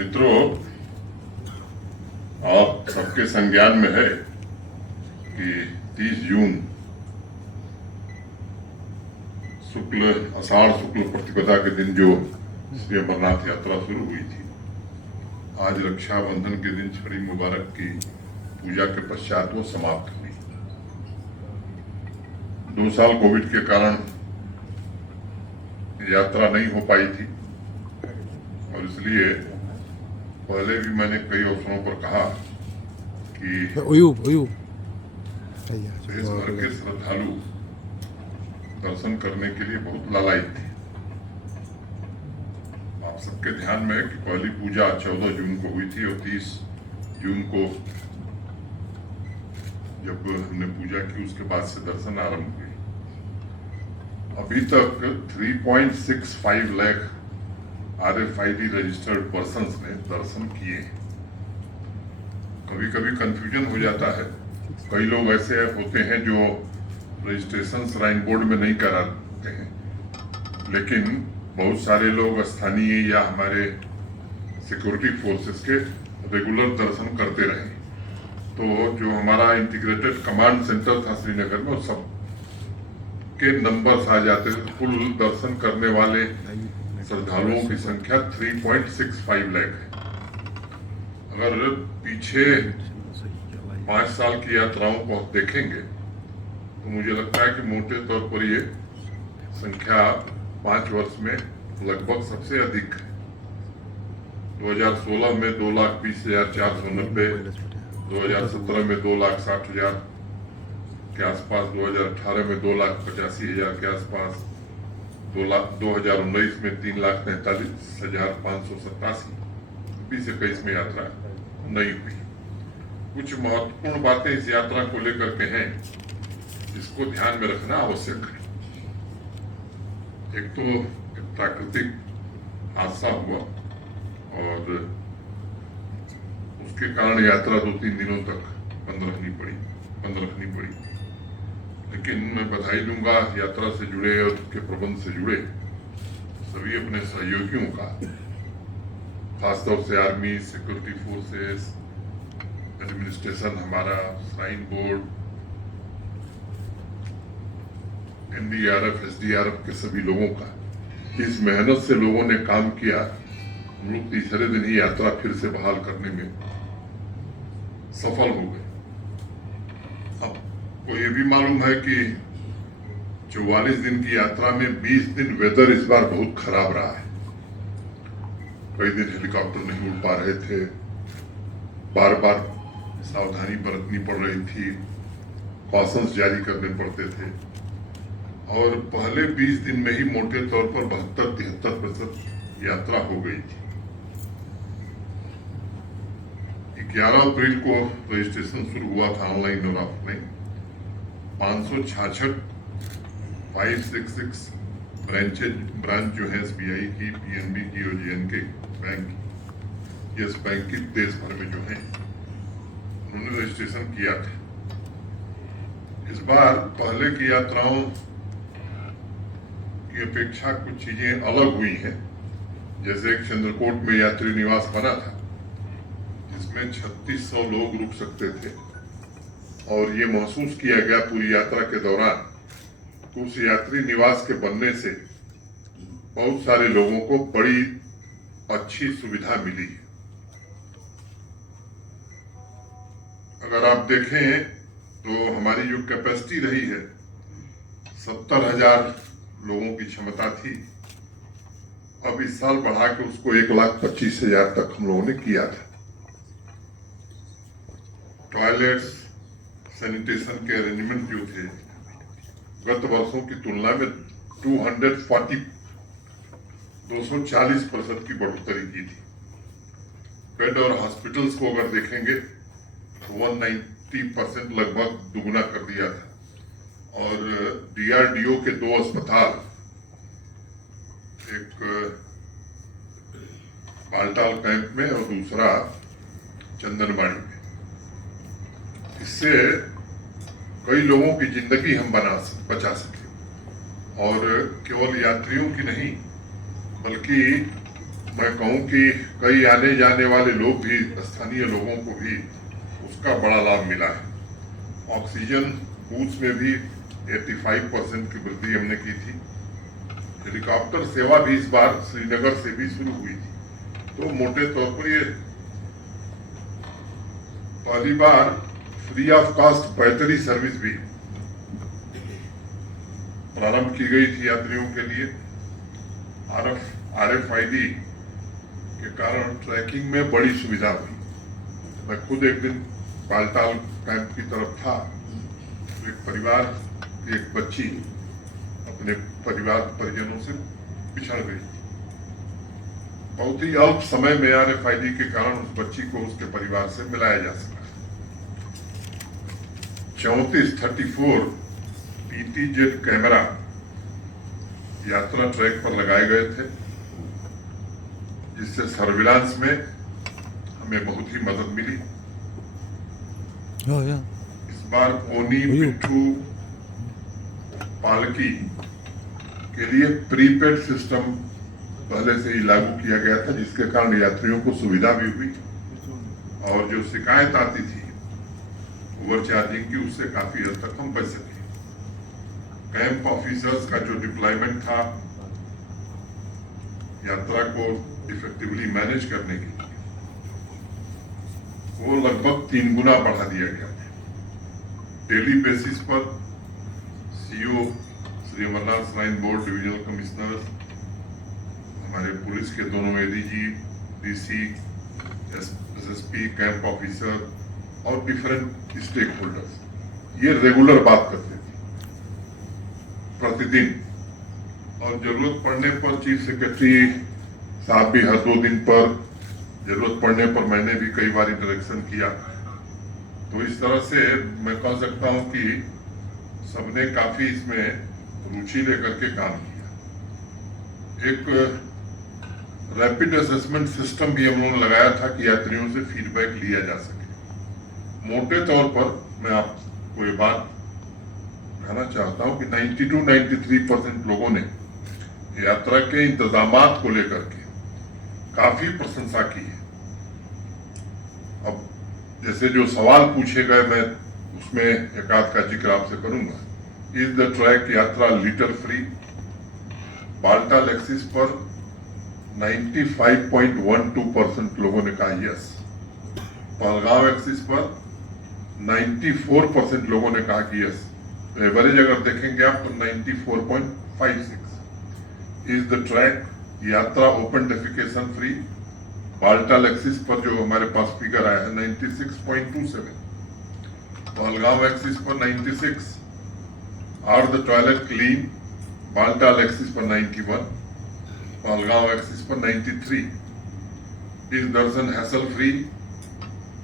मित्रों, आप सबके संज्ञान में है कि 30 जून आषाढ़ शुक्ल प्रतिपदा के दिन जो श्री अमरनाथ यात्रा शुरू हुई थी, आज रक्षाबंधन के दिन छड़ी मुबारक की पूजा के पश्चात वो समाप्त हुई। 2 साल कोविड के कारण यात्रा नहीं हो पाई थी और इसलिए पहले भी मैंने कई अवसरों पर कहा कि देश भर के श्रद्धालु दर्शन करने के लिए बहुत लालायित थे। आप सबके ध्यान में है कि पहली पूजा 14 जून को हुई थी और 30 जून को जब हमने पूजा की उसके बाद से दर्शन आरंभ हुए। अभी तक 3.65 लाख RFID रजिस्टर्ड पर्सन्स ने दर्शन किए। कभी कभी कंफ्यूजन हो जाता है, कई लोग ऐसे होते हैं जो रजिस्ट्रेशन श्राइन बोर्ड में नहीं कराते हैं, लेकिन बहुत सारे लोग स्थानीय या हमारे सिक्योरिटी फोर्सेस के रेगुलर दर्शन करते रहे। तो जो हमारा इंटीग्रेटेड कमांड सेंटर था श्रीनगर में, सब के नंबर्स आ जाते थे। कुल दर्शन करने वाले श्रद्धालुओं की संख्या 3.65 लाख है। अगर पीछे 5 साल की यात्राओं को आप देखेंगे तो मुझे लगता है कि मोटे तौर पर ये संख्या 5 वर्ष में लगभग सबसे अधिक है। 2016 में 2,20,490, 2017 में 2,60,000 के आसपास, 2018 में 2,85,000 के आसपास, 2019 में 3,43,587। 2021 में यात्रा नहीं हुई। कुछ महत्वपूर्ण बातें इस यात्रा को लेकर के हैं जिसको ध्यान में रखना आवश्यक है। एक तो एक प्राकृतिक हादसा हुआ और उसके कारण यात्रा 2-3 दिनों तक बंद रखनी पड़ी। लेकिन मैं बधाई दूंगा यात्रा से जुड़े और उसके प्रबंध से जुड़े सभी अपने सहयोगियों का, खासतौर से आर्मी, सिक्योरिटी फोर्सेस, एडमिनिस्ट्रेशन, हमारा श्राइन बोर्ड, NDRF, SDRF के सभी लोगों का। इस मेहनत से लोगों ने काम किया। हम लोग तीसरे दिन ही यात्रा फिर से बहाल करने में सफल हो गए। अब को ये भी मालूम है कि 44 दिन की यात्रा में 20 दिन वेदर इस बार बहुत खराब रहा है। कई दिन हेलीकॉप्टर नहीं उड़ पा रहे थे, बार बार सावधानी बरतनी पड़ रही थी, कॉशंस जारी करने पड़ते थे और पहले 20 दिन में ही मोटे तौर पर 72-73% यात्रा हो गई थी। 11 अप्रैल को रजिस्ट्रेशन शुरू हुआ था ऑनलाइन और ऑफलाइन। 566 566 ब्रांच जो है SBI की, PNB की और JNK बैंक की, यस बैंक की देश भर में जो है उन्होंने रजिस्ट्रेशन किया था। इस बार पहले की यात्राओं की अपेक्षा कुछ चीजें अलग हुई हैं। जैसे एक चंद्रकोट में यात्री निवास बना था जिसमें 3600 लोग रुक सकते थे और ये महसूस किया गया पूरी यात्रा के दौरान उस यात्री निवास के बनने से बहुत सारे लोगों को बड़ी अच्छी सुविधा मिली। अगर आप देखें तो हमारी जो कैपेसिटी रही है 70,000 लोगों की क्षमता थी। अब इस साल बढ़ा के उसको 1,25,000 तक हम लोगों ने किया था। टॉयलेट्स, सैनिटेशन के अरेंजमेंट जो थे गत वर्षों की तुलना में 240% की बढ़ोतरी की थी। बेड और हॉस्पिटल्स को अगर देखेंगे तो 190% लगभग दुगुना कर दिया था और DRDO के 2 अस्पताल, एक बालटाल कैंप में और दूसरा चंदनबाड़ी में, इससे कई लोगों की जिंदगी हम बचा सके और केवल यात्रियों की नहीं बल्कि मैं कहूं कि कई आने जाने वाले लोग भी, स्थानीय लोगों को भी उसका बड़ा लाभ मिला है। ऑक्सीजन बूथ्स में भी 85% की वृद्धि हमने की थी। हेलीकॉप्टर सेवा भी इस बार श्रीनगर से भी शुरू हुई थी। तो मोटे तौर पर ये पहली बार free of cost battery service भी प्रारंभ की गई थी यात्रियों के लिए। RFID के कारण ट्रैकिंग में बड़ी सुविधा हुई। मैं खुद एक दिन बालटाल कैंप की तरफ था, तो एक परिवार की एक बच्ची अपने परिवार परिजनों से पिछड़ गई। बहुत ही अल्प समय में RFID के कारण उस बच्ची को उसके परिवार से मिलाया जा सका। 34 PTZ कैमरा यात्रा ट्रैक पर लगाए गए थे, जिससे सर्विलांस में हमें बहुत ही मदद मिली। इस बार पोनी, पिट्ठू, पालकी के लिए प्रीपेड सिस्टम पहले से ही लागू किया गया था, जिसके कारण यात्रियों को सुविधा भी हुई और जो शिकायत आती थी ओवर चार्जिंग की, उससे काफी हद तक हम बच सके। कैंप ऑफिसर्स का जो डिप्लॉयमेंट था यात्रा को इफेक्टिवली मैनेज करने के लिए, वो लगभग 3 गुना बढ़ा दिया गया था। डेली बेसिस पर CO, Shri Amarnath shrine board divisional commissioner, हमारे पुलिस के दोनों ADG, DC, SSP, camp officer और डिफरेंट स्टेक होल्डर्स ये रेगुलर बात करते थे प्रतिदिन। और जरूरत पड़ने पर चीफ सेक्रेटरी साहब भी हर 2 दिन पर, जरूरत पड़ने पर मैंने भी कई बार इंटरेक्शन किया। तो इस तरह से मैं कह सकता हूं कि सबने काफी इसमें रुचि लेकर के काम किया। एक रैपिड असेसमेंट सिस्टम भी हम लोगों ने लगाया था कि यात्रियों से फीडबैक लिया जा सके। मोटे तौर पर मैं आपको ये बात कहना चाहता हूं कि 92-93% लोगों ने यात्रा के इंतजामात को लेकर के काफी प्रशंसा की है। अब जैसे जो सवाल पूछे गए, मैं उसमें एक आध का जिक्र आपसे करूंगा। इज द ट्रैक यात्रा लिटर फ्री? बाल्टाल एक्सिस पर 95.12% लोगों ने कहा यस। पहलगांव एक्सिस पर 94% लोगों ने कहा कि यस। एवरेज अगर देखेंगे आप तो 94.56। इज द ट्रैक यात्रा open defecation free? Baltal axis पर जो हमारे पास फिगर आया है 96.27, पहलगांव एक्सिस पर 96। Are the toilet clean? Baltal axis पर 91, पहलगांव एक्सिस पर 93। Is darshan hassle free?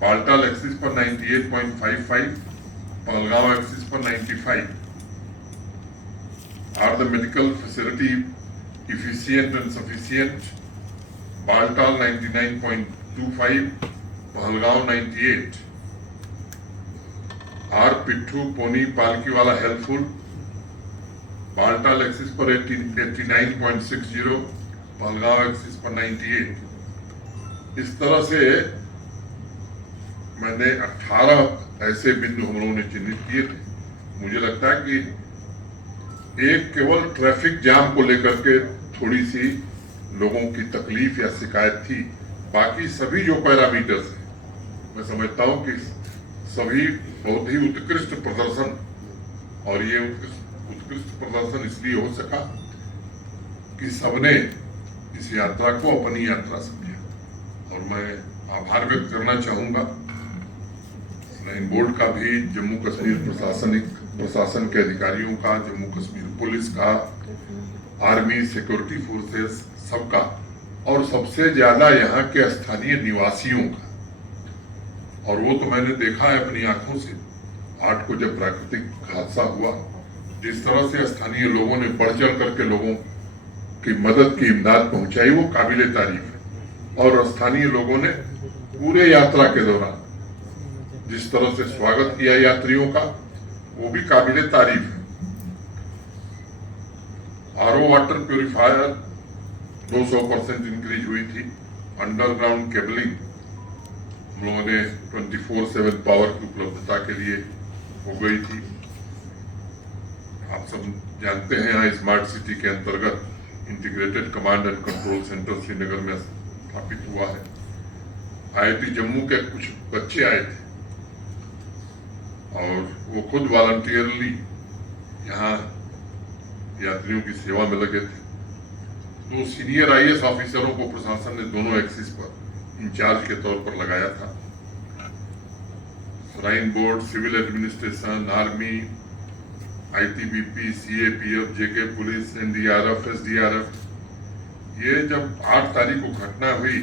Baltal axis पर 98.55, पहलगांव एक्सिस पर 95। Are the medical facility efficient and sufficient? Baltal 99.25, Pahalgam 98। Are pitthu, pony, palki wala helpful? Baltal axis पर 89.60, पहलगांव एक्सिस पर 98। इस तरह से मैंने 18 ऐसे बिंदु हम लोगों ने चिन्हित किए थे। मुझे लगता है कि एक केवल ट्रैफिक जाम को लेकर के थोड़ी सी लोगों की तकलीफ या शिकायत थी, बाकी सभी जो पैरामीटर्स हैं मैं समझता हूं कि सभी बहुत ही उत्कृष्ट प्रदर्शन, और ये उत्कृष्ट प्रदर्शन इसलिए हो सका कि सबने इस यात्रा को अपनी यात्रा समझा। और मैं आभार व्यक्त करना चाहूंगा श्राइन बोर्ड का भी, जम्मू कश्मीर प्रशासन के अधिकारियों का, जम्मू कश्मीर पुलिस का, आर्मी, सिक्योरिटी फोर्सेस, सबका, और सबसे ज्यादा यहाँ के स्थानीय निवासियों का। और वो तो मैंने देखा है अपनी आंखों से 8 को जब प्राकृतिक हादसा हुआ, जिस तरह से स्थानीय लोगों ने बढ़ चढ़ करके लोगों की मदद की, इमदाद पहुंचाई, वो काबिले तारीफ है। और स्थानीय लोगों ने पूरे यात्रा के दौरान जिस तरह से स्वागत किया यात्रियों का, वो भी काबिले तारीफ है। RO वाटर प्यूरिफायर 200% इंक्रीज हुई थी। अंडरग्राउंड केबलिंग हम लोगों ने 24/7 पावर की उपलब्धता के लिए हो गई थी। आप सब जानते हैं यहाँ स्मार्ट सिटी के अंतर्गत integrated command and control centre Srinagar में स्थापित हुआ है। IIT जम्मू के कुछ बच्चे आए थे और वो खुद वॉलंटियरली यहाँ यात्रियों की सेवा में लगे थे। तो सीनियर IAS ऑफिसरों को प्रशासन ने दोनों एक्सिस पर इंचार्ज के तौर पर लगाया था। Shrine board, civil administration, army, ITBP, CAPF, JK police, NDRF, SDRF, ये जब 8 तारीख को घटना हुई,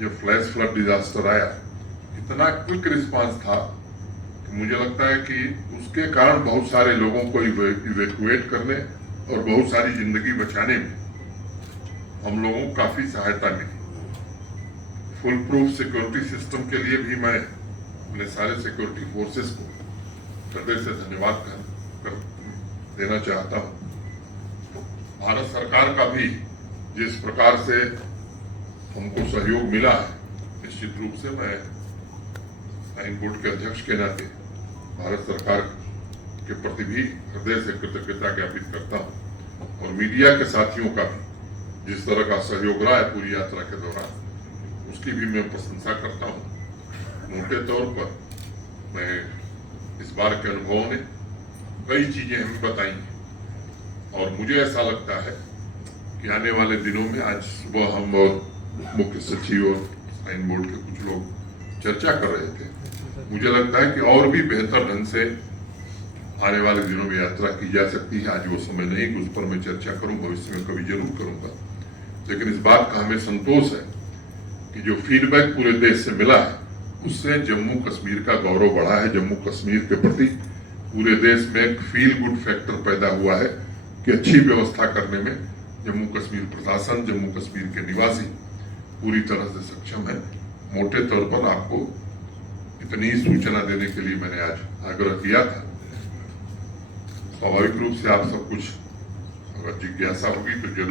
जब फ्लैश फ्लड डिजास्टर आया, इतना क्विक रिस्पांस था कि मुझे लगता है कि उसके कारण बहुत सारे लोगों को इवैक्यूएट करने और बहुत सारी जिंदगी बचाने में हम लोगों को काफी सहायता मिली। फुल प्रूफ सिक्योरिटी सिस्टम के लिए भी मैं अपने सारे सिक्योरिटी फोर्सेस को हृदय से धन्यवाद कर देना चाहता हूं। भारत सरकार का भी जिस प्रकार से हमको सहयोग मिला है, निश्चित रूप से मैं श्राइन बोर्ड के अध्यक्ष के नाते भारत सरकार के प्रति भी हृदय से कृतज्ञता ज्ञापित करता हूं और मीडिया के साथियों का भी जिस तरह का सहयोग रहा है पूरी यात्रा के दौरान, उसकी भी मैं प्रशंसा करता हूं। मोटे तौर पर मैं इस बार के अनुभवों ने कई चीजें हमें बताई हैं और मुझे ऐसा लगता है कि आने वाले दिनों में, आज सुबह हम और मुख्य सचिव और श्राइन बोर्ड के कुछ लोग चर्चा कर रहे थे, मुझे लगता है कि और भी बेहतर ढंग से आने वाले दिनों में यात्रा की जा सकती है। आज वो समय नहीं कि उस पर मैं चर्चा करूं, भविष्य में कभी जरूर करूंगा। लेकिन इस बात का हमें संतोष है कि जो फीडबैक पूरे देश से मिला है, उससे जम्मू कश्मीर का गौरव बढ़ा है। जम्मू कश्मीर के प्रति पूरे देश में एक फील गुड फैक्टर पैदा हुआ है कि अच्छी व्यवस्था करने में जम्मू कश्मीर प्रशासन, जम्मू कश्मीर के निवासी पूरी तरह से सक्षम है। मोटे तौर पर आपको इतनी सूचना देने के लिए मैंने आज आग्रह किया था। स्वाभाविक रूप से आप सब कुछ अगर जिज्ञासा होगी तो जरूर